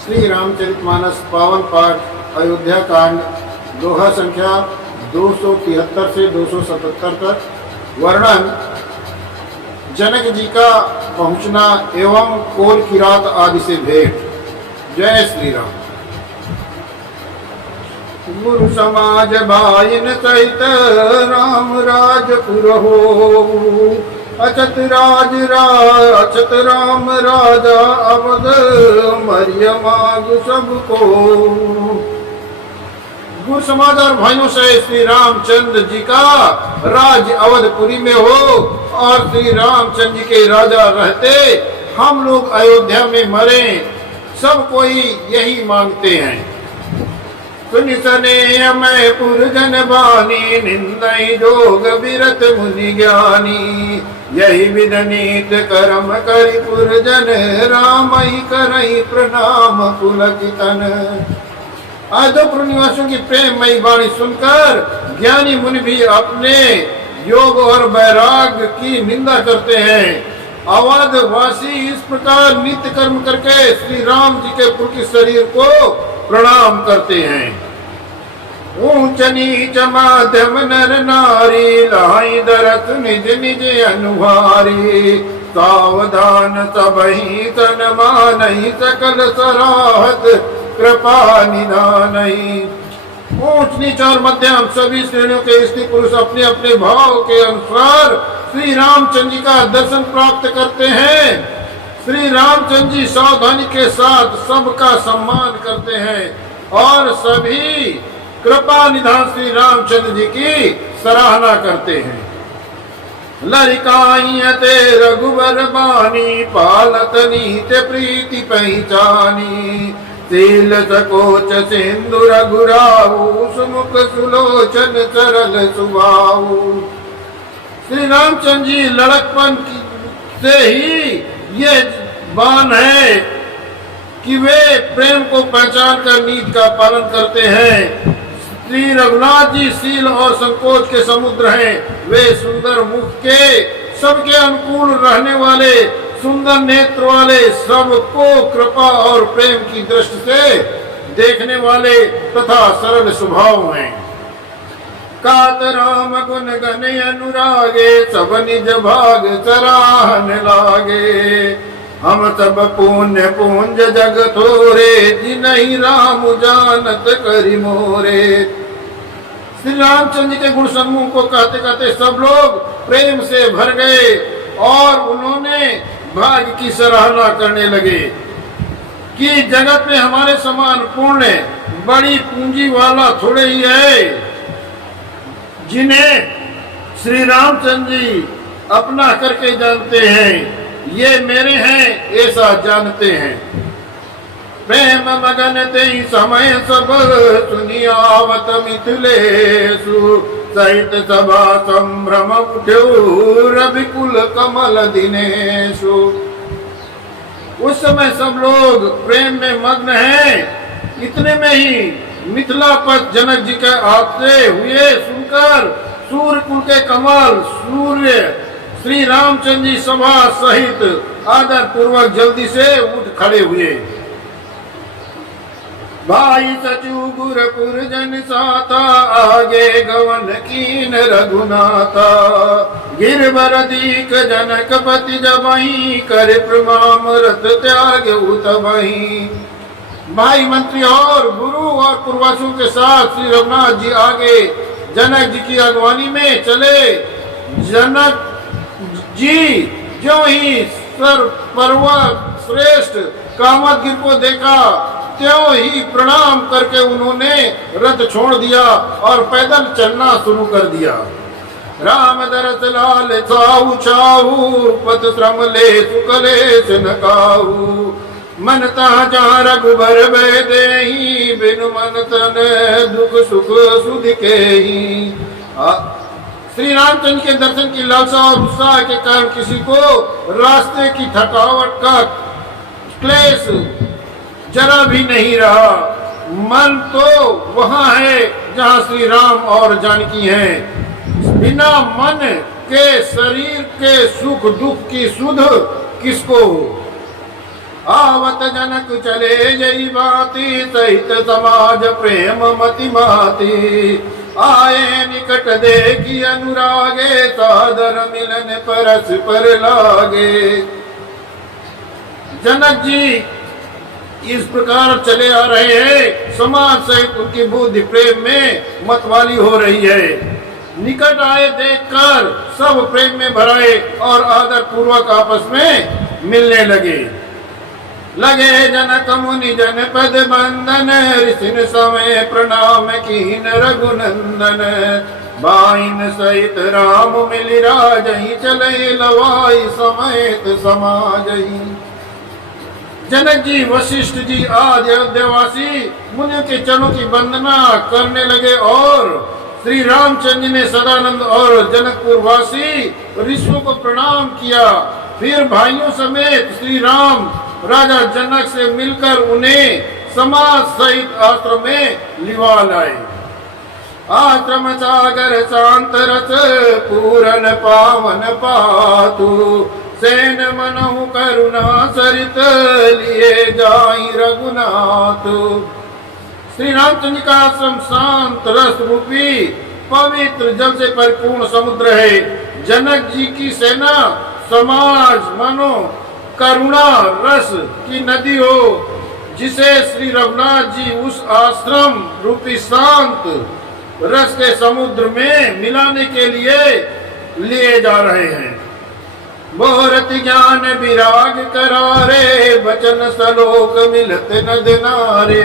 श्री रामचरितमानस पावन पाठ अयोध्या कांड दोहा संख्या 273 से 277 तक। वर्णन जनक जी का पहुंचना एवं कोल की रात आदि से भेंट। जय श्री राम। गुरु समाज भाइन सहित राम राजपुर हो, अछत राम राजा अवध मरिय माग सबको। गुरु समाज और भाइयों से श्री रामचंद्र जी का राज अवधपुरी में हो और श्री रामचंद्र जी के राजा रहते हम लोग अयोध्या में मरे, सब कोई यही मांगते हैं। सुनि सने मैं पुरजन बानी, निंदई जोग बिरत मुनि ज्ञानी। यही विध नीत कर्म करि पुरजन, रामई करई प्रणाम पुलकितन। अयोध्यापुर निवासियों की प्रेममयी वाणी सुनकर ज्ञानी मुनि भी अपने योग और वैराग्य की निंदा करते हैं। अवध वासी इस प्रकार नित्य कर्म करके श्री राम जी के पुलकित शरीर को प्रणाम करते हैं। ऊंच नीच माध्यम नर नारी, लाई दरस निज निज अनुहारी। सावधान सबहि तन मानहि, सकल सराहत कृपा निधानहि। ऊंच नीच और मध्यम सभी श्रेणियों के स्त्री पुरुष अपने अपने भाव के अनुसार श्री रामचंद्र जी का दर्शन प्राप्त करते हैं। श्री रामचंद्र जी सावधानी के साथ सबका सम्मान करते हैं और सभी कृपा निधान श्री रामचंद्र जी की सराहना करते हैं। लरिकाइयते रघुबर बानी, पालत नीत प्रीति पहचानी। शील सकोच सिंधु रघुराऊ, सुमुख सुलोचन सरल सुभाऊ। श्री रामचंद्र जी लड़कपन से ही ये बान है कि वे प्रेम को पहचान कर नीति का पालन करते हैं। श्री रघुनाथ जी शील और संकोच के समुद्र हैं। वे सुंदर मुख के, सबके अनुकूल रहने वाले, सुंदर नेत्र वाले, सबको कृपा और प्रेम की दृष्टि से देखने वाले तथा सरल स्वभाव हैं। कात राम गुण गण अनुरागे, सब निज भाग सराहन लागे। हम सब पुण्य पुंज जग थोरे, जिनहि राम जानत करि मोरे। श्री रामचंद्र के गुण समूह को कहते कहते सब लोग प्रेम से भर गए और उन्होंने भाग्य की सराहना करने लगे कि जगत में हमारे समान पुण्य बड़ी पूंजी वाला थोड़े ही है, जिन्हें श्री रामचंद्र जी अपना करके जानते हैं। ये मेरे हैं ऐसा जानते हैं। प्रेम मगन ते समय सब, सुनियावत मिथिलेषु। सहित सभा संभ्रम उठ्यो, रविकुल कमल दिनेषु। उस समय सब लोग प्रेम में मग्न हैं। इतने में ही मिथिला पर जनक जी के आते हुए सुनकर सूर्य कुल के कमल सूर्य श्री रामचंद्र जी सभा सहित आदर पूर्वक जल्दी से उठ खड़े हुए। भाई सचु गुरपुर जन साता, आगे गवन कीन रघुनाथा। गिरवर दीक जनक पति जबहि, कर प्रमाम रथ त्याग उतबहि। भाई मंत्री और गुरु और पूर्वजों के साथ श्री रघुनाथ जी आगे जनक जी की अगवानी में चले। जनक जी जो ही सर पर्वत श्रेष्ठ कामदगिरि को देखा, त्यों ही प्रणाम करके उन्होंने रथ छोड़ दिया और पैदल चलना शुरू कर दिया। राम दरस लाल छाऊ छाऊ, पथ श्रम ले सुकलेश न काऊ। मन तहाँ जहाँ रघुबर भय देहि, बिनु मन तन दुख सुख सुधि केहि। श्री रामचंद्र के दर्शन की लालसा और उत्साह के कारण किसी को रास्ते की थकावट का क्लेश जरा भी नहीं रहा। मन तो वहाँ है जहाँ श्री राम और जानकी हैं। बिना मन के शरीर के सुख दुख की सुध किसको हो। आवत जनक चले जई बाती, सहित समाज प्रेम मति माती। आए निकट देखी अनुरागे, सादर मिलन परस पर लागे। जनक जी इस प्रकार चले आ रहे हैं, समाज सहित उनकी बुद्धि प्रेम में मतवाली हो रही है। निकट आए देखकर सब प्रेम में भराए और आदर पूर्वक आपस में मिलने लगे। जनक मुनि जन पद बंदन, ऋषि समय प्रणाम कीन रघुनंदन। बाइन सहित राम मिलि राजहि, चले लवाई समेत समाजहि। जनक जी, वशिष्ठ जी आदि अयोध्यावासी मुनियों के चरणों की वंदना करने लगे और श्री रामचंद्र ने सदानंद और जनकपुर वासी ऋषियों को प्रणाम किया। फिर भाइयों समेत श्री राम राजा जनक से मिलकर उन्हें समाज सहित आश्रम में लिवा लाए। आश्रम सागर शांत रस, पूरन पावन पातु। सेन मनहु करुणा सरित, लिए जाई रघुनाथ। श्री रामचंद्र का आश्रम शांत रस रूपी पवित्र जल से परिपूर्ण समुद्र है। जनक जी की सेना समाज मनो करुणा रस की नदी हो, जिसे श्री रघुनाथ जी उस आश्रम रूपी शांत रस के समुद्र में मिलाने के लिए जा रहे हैं। मोहरत ज्ञान विराग करारे, बचन सलोक मिलते नद नारे।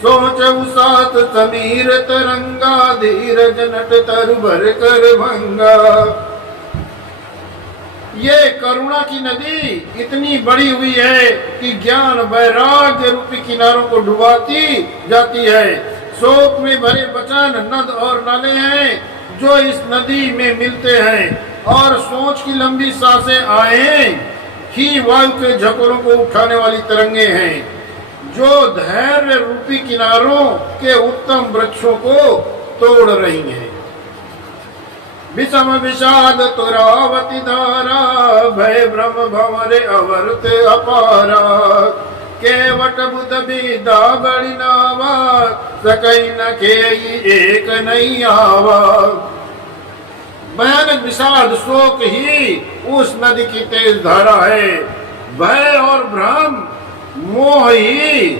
सोच उसात समीर तरंगा, धीरज नट तरु भर कर भंगा। ये करुणा की नदी इतनी बड़ी हुई है कि ज्ञान वैराग्य रूपी किनारों को डुबाती जाती है। शोक में भरे बचन नद और नाले हैं जो इस नदी में मिलते हैं, और सोच की लंबी सांसें आए ही वायु के झकोरों को उठाने वाली तरंगे हैं, जो धैर्य रूपी किनारों के उत्तम वृक्षों को तोड़ रही हैं। विषम विषाद तुरावती धारा, भय भ्रम भंवरे अवर्त अपारा। केवट बुध विदा बड़ी नावा, सकई न खेई एक नहीं आवा। भयानक विषाद शोक ही उस नदी की तेज धारा है। भय और भ्रम मोह ही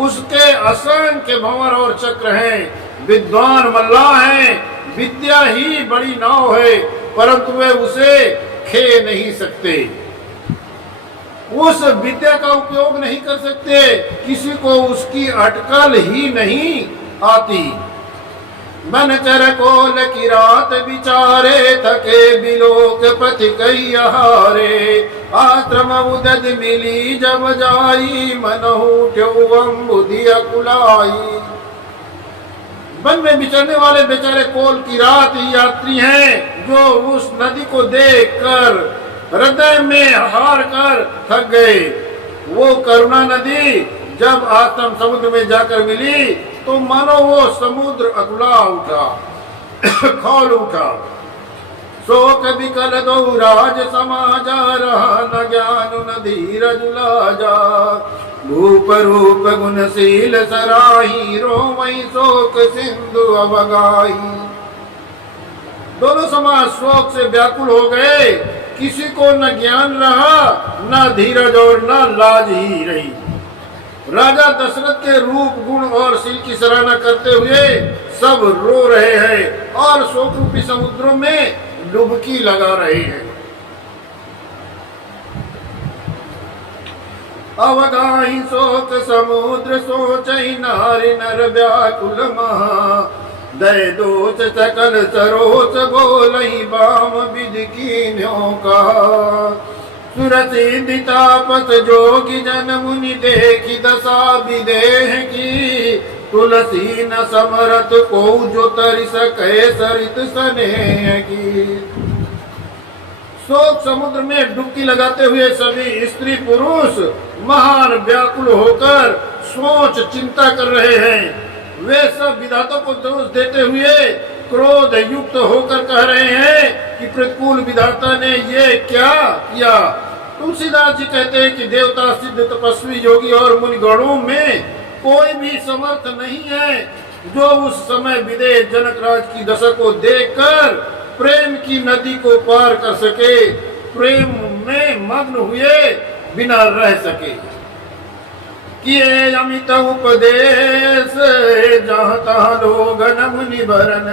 उसके असंख्य भंवर और चक्र हैं। विद्वान मल्लाह हैं, विद्या ही बड़ी नाव है, परंतु वे उसे खे नहीं सकते। उस विद्या का उपयोग नहीं कर सकते, किसी को उसकी अटकल ही नहीं आती। मन चर कोल की रात विचारे, थके बिलोक पथि कई हारे। आश्रम उदद मिली जब जाई, मनहु ठेउम बुद्धि अकुलाई। वन में विचरने वाले बेचारे कोल की रात यात्री हैं, जो उस नदी को देखकर हृदय में हार कर थक गए। वो करुणा नदी जब आश्रम समुद्र में जाकर मिली तो मानो वो समुद्र अकुला उठा, खौल उठा। शोक विकल दो राज समाजा, रहा न ज्ञान न धीरज लाजा। भूप रूप गुणशील सराही, रोमई शोक सिंधु अवगाही। दोनों समाज शोक से व्याकुल हो गए। किसी को न ज्ञान रहा, न धीरज और न लाज ही रही। राजा दशरथ के रूप गुण और शील की सराहना करते हुए सब रो रहे हैं और शोक रूपी समुद्रों में डुबकी लगा रहे हैं। अवगाही शोक समुद्र, सोचई नारी नर व्याकुल महा। दय दोष सकल सरोच, बोलई बाम विधि कीन्यों का। सुरति तापस जोगी जन मुनि, देखी दशा विदेह की। तुलसी न समरथ को जो तरि सके, सरित स्नेह की। शोक समुद्र में डुबकी लगाते हुए सभी स्त्री पुरुष महान व्याकुल होकर सोच चिंता कर रहे हैं। वे सब विधाता को दोष देते हुए क्रोध युक्त होकर कह रहे हैं कि प्रतिकूल विधाता ने ये क्या किया। तुलसीदास जी कहते हैं कि देवता, सिद्ध, तपस्वी, योगी और मुनिगणों में कोई भी समर्थ नहीं है जो उस समय विदेह जनकराज की दशा को देखकर प्रेम की नदी को पार कर सके, प्रेम में मग्न हुए बिना रह सके। किए अमित उपदेश जहाँ तहाँ लोग मुनि भरन,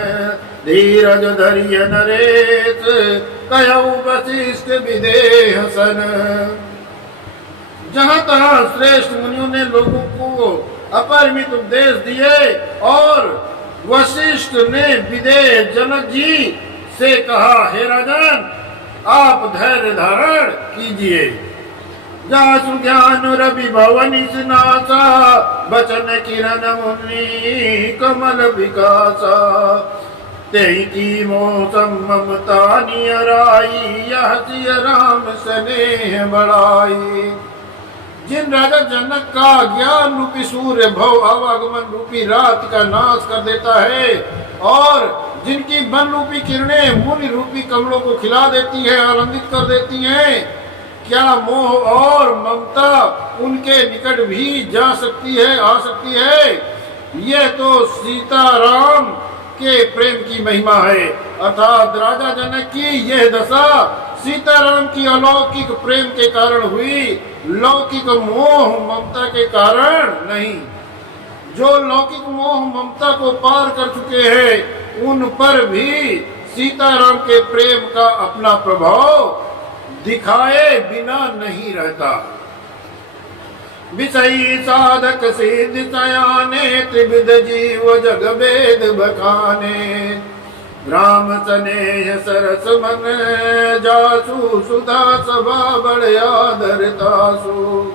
धीरज धरिय नरेश कहऊ वशिष्ठ विदेह सन। जहाँ तहाँ श्रेष्ठ मुनियों ने लोगों को अपरिमित उपदेश दिए और वशिष्ठ ने विदेह जनक जी से कहा, हे राजन, आप धैर्य धारण कीजिए। जासु ज्ञान रवि भवनि नासा, बचन किरण मुनि कमल विकासा। तेहि की मौसम ममता नियराई, यह सिय राम स्नेह बढ़ाई। जिन राजा जनक का ज्ञान रूपी सूर्य भव आवागमन रूपी रात का नाश कर देता है और जिनकी बन रूपी किरणें मुनि रूपी कमलों को खिला देती है, आनंदित कर देती हैं, क्या मोह और ममता उनके निकट भी जा सकती है, आ सकती है? यह तो सीताराम के प्रेम की महिमा है। अर्थात राजा जनक की यह दशा सीताराम की अलौकिक प्रेम के कारण हुई, लौकिक मोह ममता के कारण नहीं। जो लौकिक मोह ममता को पार कर चुके हैं उन पर भी सीताराम के प्रेम का अपना प्रभाव दिखाए बिना नहीं रहता। विषयी साधक सिद्ध सयाने, त्रिविध जीव जग वेद बखाने। राम स्नेह सरस मन जासु, सुधा सभा बड़ आदर तासु।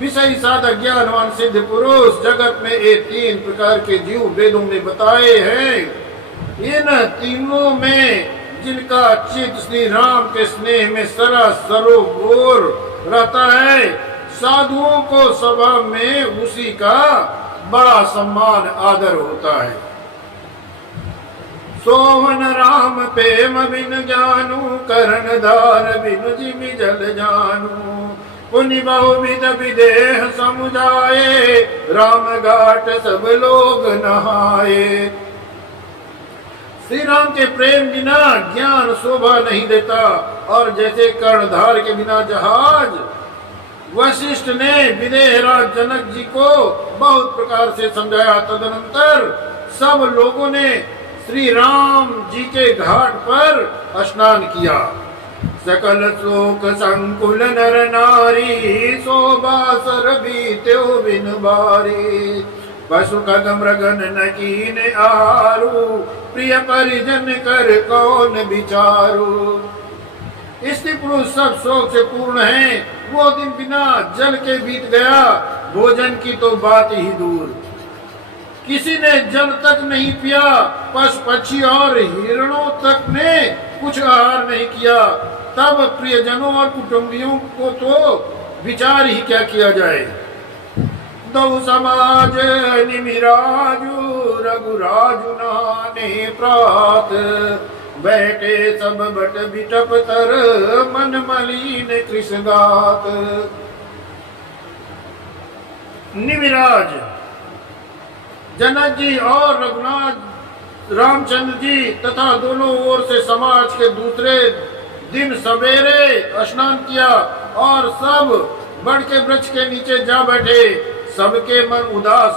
विषयी साधक ज्ञानवान सिद्ध पुरुष जगत में ये तीन प्रकार के जीव वेदों में बताए हैं। इन तीनों में जिनका चित्त श्री राम के स्नेह में सरोवर रहता है, साधुओं को सभा में उसी का बड़ा सम्मान आदर होता है। सोवन राम प्रेम बिन जानू, करण धार बिन जिमि जल जानू। पुनि बहुविध विदेह समुझाए, राम घाट सब लोग नहाए। श्री राम के प्रेम बिना ज्ञान शोभा नहीं देता और जैसे कर्णधार के बिना जहाज, वशिष्ठ ने विदेहराज जनक जी को बहुत प्रकार से समझाया। तदनंतर सब लोगों ने श्री राम जी के घाट पर स्नान किया। सकल शोक संकुल नर नारी, शोभा सर बीत्यो बिन बारी। पशु कद मृगन न कीन आहारू, प्रिय परिजन कर कौन विचारू। स्त्री पुरुष सब शोक से पूर्ण हैं। वो दिन बिना जल के बीत गया, भोजन की तो बात ही दूर। किसी ने जल तक नहीं पिया, पशु पक्षी और हिरणों तक ने कुछ आहार नहीं किया। तब प्रियजनों और कुटुंबियों को तो विचार ही क्या किया जाए। दो समाज निमिराजु, रघुराजु नहाने प्रात। बैठे सब बट बिटप तर, मन मलिन कृष्णगात। निमिराज जनक जी और रघुनाथ रामचंद्र जी तथा दोनों ओर से समाज के दूसरे दिन सवेरे स्नान किया और सब बड़ के वृक्ष के नीचे जा बैठे। सबके मन उदास